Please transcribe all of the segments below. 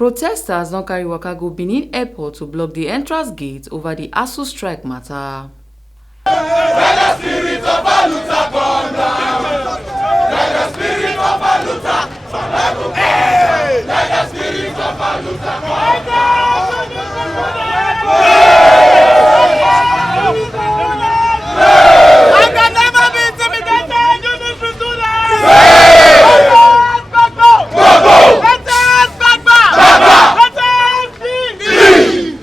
Protesters don carry Waka go Benin airport to block the entrance gate over the ASUU strike matter. Let the spirit of Aluta come down. Let the spirit of Aluta come down. Let the spirit of Aluta come down. I can never be intimidated. You need to do that. Back up. Let us back back. Let us be.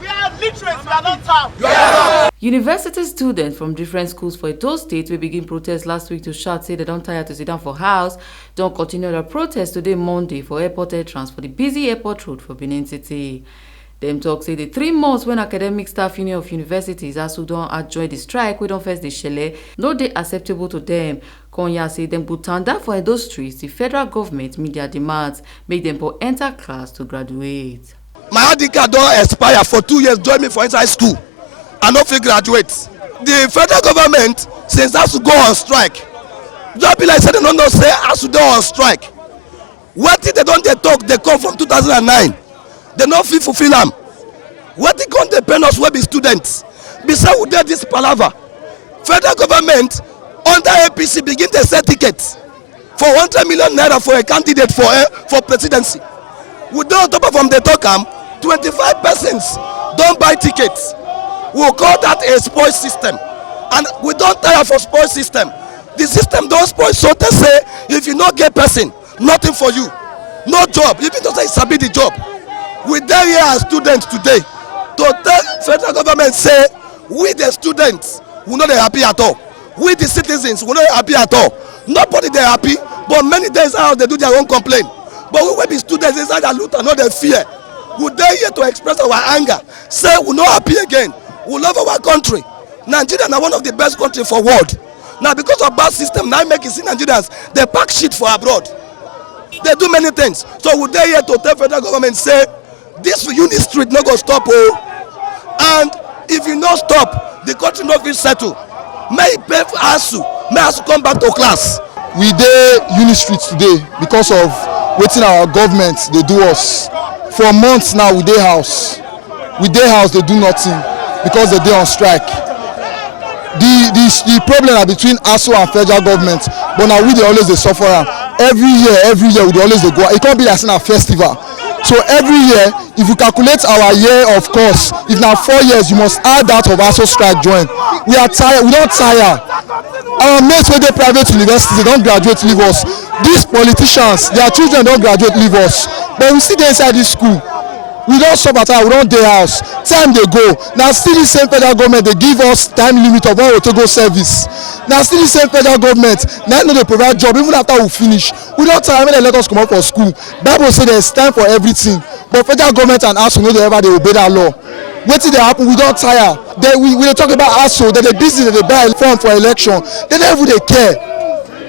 We are literate. We are not tough. University students from different schools for Edo State will begin protest last week to shout say they don't tire to sit down for house. Don't continue their protest today Monday for airport entrance for the busy airport road for Benin City. Them talk say the 3 months when Academic Staff Union of Universities ASUU don join the strike, we don't first the shele, no dey acceptable to them. Konya say them put tanda for Edo streets, the federal government meet their demands, make them for enter class to graduate. My ID card don't expire for 2 years, join me for inside school. I no fit graduate. The federal government since ASUU go on strike. Just be like say they don't know say ASUU don on strike. What did they don't they talk they come from 2009? They no fit fulfill them. What they come they pay us we be students. Besides we did this palaver. Federal government under APC begin to sell tickets for 100 million naira for a candidate for presidency. We don't top from the talk 25 persons don't buy tickets. We'll call that a spoil system, and we don't tire for spoil system. The system don't spoil, so they say if you not get person, nothing for you, no job. Even though it's a big job, we there here as students today to tell federal government say we the students we not happy at all. We the citizens we not happy at all. Nobody they happy, but many days out they do their own complaint. But we will be students inside the loot and not the fear. We there here to express our anger. Say we not happy again. We love our country. Nigeria is one of the best countries for world. Now because of bad system, now make it see Nigerians, they pack shit for abroad. They do many things. So we there here to tell federal government say, this unit street not go stop. And if you not stop, the country not will settle. May it pay for ASUU. May ASUU come back to class. We dey unit street today because of waiting our government they do us. For months now we dey house. We dey house they do nothing. Because they dey on strike. The problem are between ASUU and federal government, but now we dey always dey suffer am. Every year we dey always dey go. It can't be like a festival. So every year, if you calculate our year of course, if now 4 years, you must add that of ASUU strike join. We are tired. We don't tire. Our mates wey dey private universities they don't graduate leave us. These politicians, their children don't graduate leave us. But we still dey inside this school. We don't stop at all, we don't dey house. Time they go. Now still the same federal government they give us time limit of when we to go service. Now still the same federal government. Now they provide job even after we finish. We don't tire when they let us come out for school. Bible say there's time for everything. But federal government and ASUU know they ever they obey that law. Wait till they happen, we don't tire. We talk about ASUU, that they busy, that they buy a form for election. They never they care.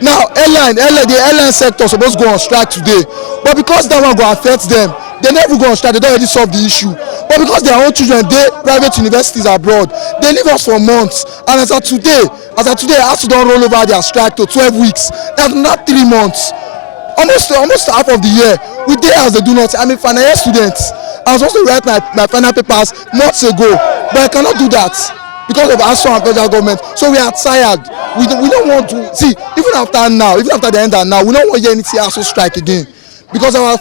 Now the airline sector supposed to go on strike today. But because that one go affect them, they never go on strike, they don't already solve the issue. But because their own children, they private universities abroad, they leave us for months. And as of today, ASUU don't roll over their strike to 12 weeks. That's not 3 months. Almost half of the year, we dey as they do not. I'm a final year student. I was supposed to write my final papers months ago, but I cannot do that because of ASUU and federal government. So we are tired. We don't want to see, even after the end of now, we don't want to hear anything ASUU strike again. Because our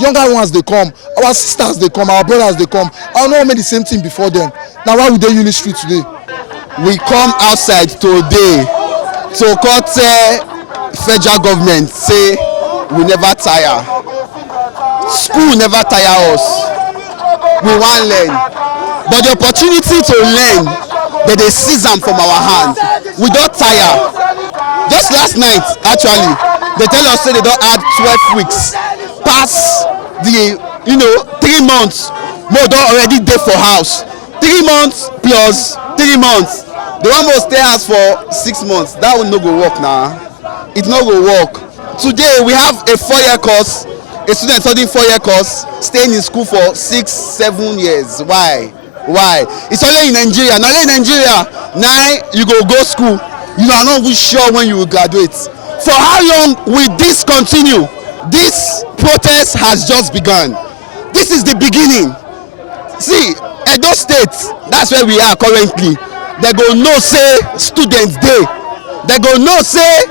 younger ones they come, our sisters they come, our brothers they come. I don't know made the same thing before them. Now why would they unit street today? We come outside today to cut federal government say we never tire. School never tire us. We want learn. But the opportunity to learn, they seize them from our hand. We don't tire. Just last night, actually, they tell us say they don't add 12 weeks past the 3 months. More don't already dey for house. 3 months plus 3 months. They almost stay house for 6 months. That will not go work now. It not go work. Today we have a 4-year course. A student studying 4-year course, staying in school for 6-7 years. Why? It's only in Nigeria. Now in Nigeria, now you go school. You are not even sure when you will graduate. For how long will this continue? This protest has just begun. This is the beginning. See, Edo State, that's where we are currently. They go know say students dey. They go know say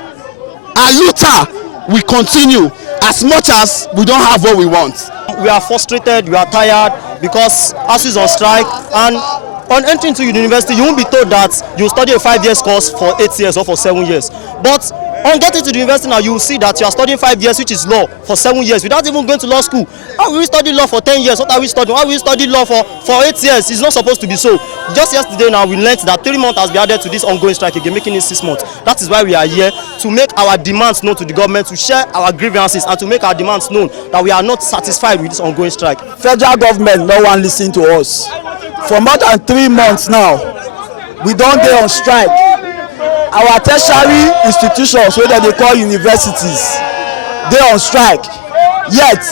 Aluta we continue as much as we don't have what we want. We are frustrated, we are tired because ASUU is on strike, and on entering to university you won't be told that you study a 5 years course for 8 years or for 7 years. But on getting to the university now, you will see that you are studying 5 years, which is law, for 7 years without even going to law school. How will we study law for 10 years? What are we studying? How will we study law for 8 years? It's not supposed to be so. Just yesterday now, we learned that 3 months has been added to this ongoing strike again, making it 6 months. That is why we are here, to make our demands known to the government, to share our grievances, and to make our demands known that we are not satisfied with this ongoing strike. Federal government no one listen to us. For more than 3 months now, we don't dey on strike. Our tertiary institutions, wey they call universities, dey on strike. Yet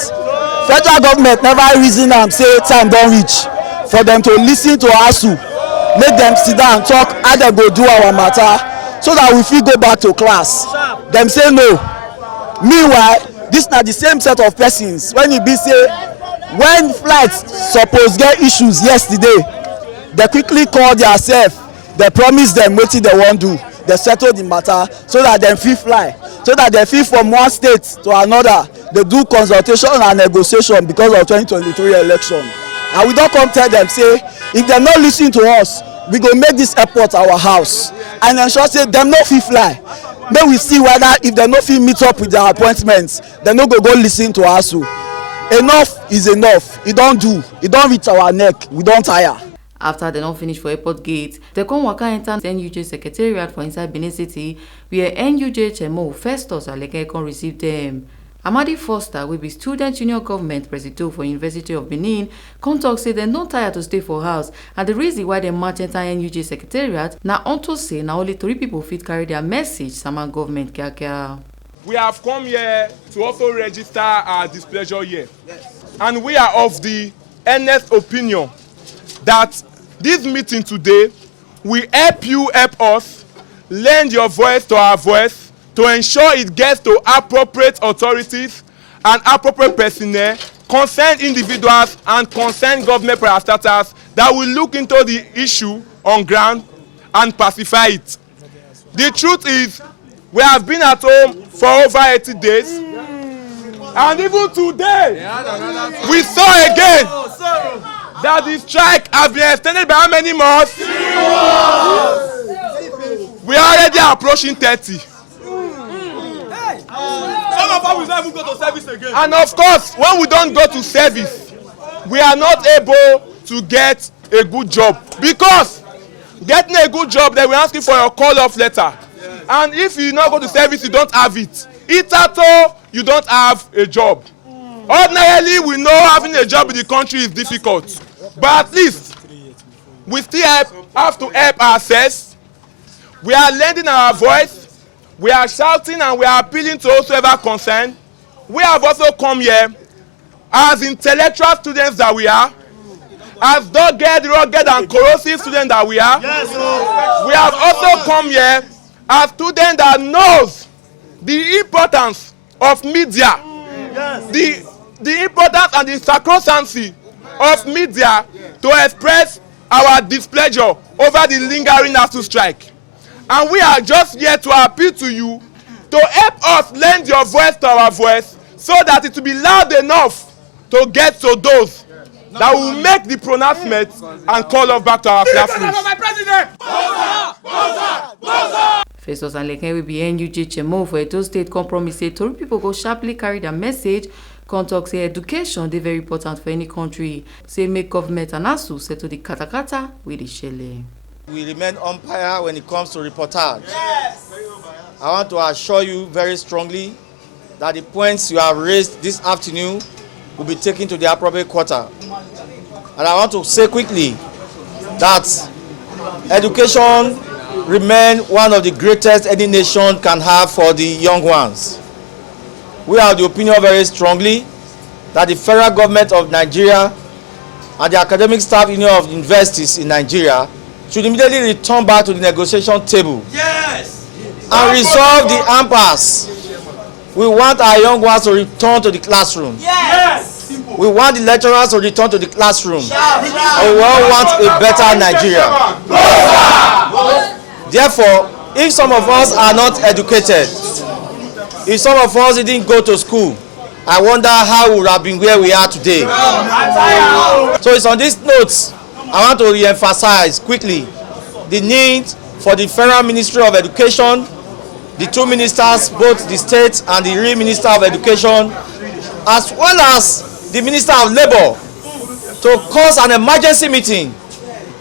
federal government never reason am say time don reach for them to listen to ASUU, make them sit down and talk how they go do our matter so that we fit go back to class. Them say no. Meanwhile, this na the same set of persons when e be say when flights suppose get issues yesterday, they quickly call themselves, they promise them wetin they wan do, they settle the matter so that dem fit fly, so that they fit from one state to another. They do consultation and negotiation because of 2023 election, and we don come tell them say if dem no listen to us, we go make this airport our house and ensure say dem no fit fly. Make we see whether if dem no fit meet up with their appointments, dem no go listen to ASUU. Enough is enough. E don do, e don reach our neck, we don tire. After they don't finish for airport gate, they come Waka enter NUJ secretariat for inside Benin City, where NUJ HMO Festus Aleke come receive them. Amadi Foster, will be student union government president for University of Benin, come talk say they no tired to stay for house, and the reason why they march enter NUJ secretariat na unto say na only 3 people fit carry their message sama government kiakia. We have come here to also register our displeasure here. Yes. And we are of the earnest opinion that this meeting today will help you help us lend your voice to our voice to ensure it gets to appropriate authorities and appropriate personnel, concerned individuals and concerned government parastatals that will look into the issue on ground and pacify it. The truth is, we have been at home for over 80 days, and even today we saw again that the strike has been extended by how many months? We are already approaching 30. Some of us will not even go to service again. And of course, when we don't go to service, we are not able to get a good job, because getting a good job, they will ask you for your call-off letter. And if you not go to service, you don't have it. Itato, you don't have a job. Ordinarily, we know having a job in the country is difficult. But at least, we still have to help ourselves. We are lending our voice. We are shouting and we are appealing to whoever concerned. We have also come here as intellectual students that we are, as dogged, rugged, and corrosive students that we are. We have also come here as students that knows the importance of media, the importance and the sacrosanctity of media to express our displeasure over the lingering ASUU strike. And we are just here to appeal to you to help us lend your voice to our voice, so that it will be loud enough to get to those that will make the pronouncement and call us back to our classrooms. Festus Aleke will be NUJ HMO for Edo State compromise say Tori people go sharply carry their message. Come talk say education dey very important for any country. Say make government and ASUU settle the katakata with the shele. We remain umpire when it comes to reportage. Yes. I want to assure you very strongly that the points you have raised this afternoon will be taken to the appropriate quarter. And I want to say quickly that education remains one of the greatest any nation can have for the young ones. We have the opinion very strongly that the federal government of Nigeria and the academic staff union of universities in Nigeria should immediately return back to the negotiation table. Yes. And resolve the impasse. We want our young ones to return to the classroom. Yes. We want the lecturers to return to the classroom. And we all want a better Nigeria. Therefore, if some of us are not educated, if some of us didn't go to school, I wonder how we would have been where we are today. So it's on these notes I want to re-emphasize quickly the need for the Federal Ministry of Education, the two ministers, both the state and the real Minister of Education, as well as the Minister of Labour, to cause an emergency meeting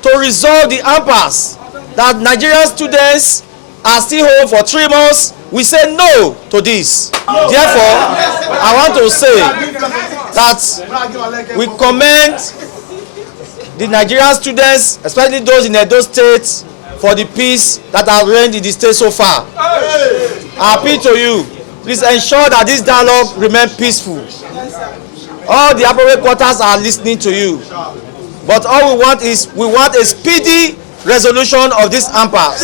to resolve the impasse that Nigerian students are still home for 3 months. We say no to this. Therefore, I want to say that we commend the Nigerian students, especially those in Edo State, for the peace that has reigned in the state so far. I appeal to you, please ensure that this dialogue remains peaceful. All the appropriate quarters are listening to you, but all we want is a speedy resolution of this impasse.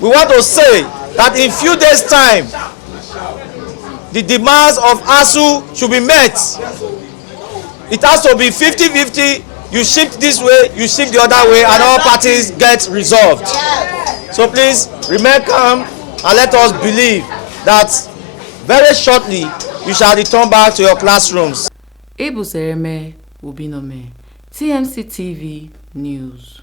We want to say that in few days' time, the demands of ASUU should be met. It has to be 50-50. You shift this way, you shift the other way, and all parties get resolved. So please remain calm and let us believe that very shortly you shall return back to your classrooms. Ebu Sereme Ubinome, TMC TV News.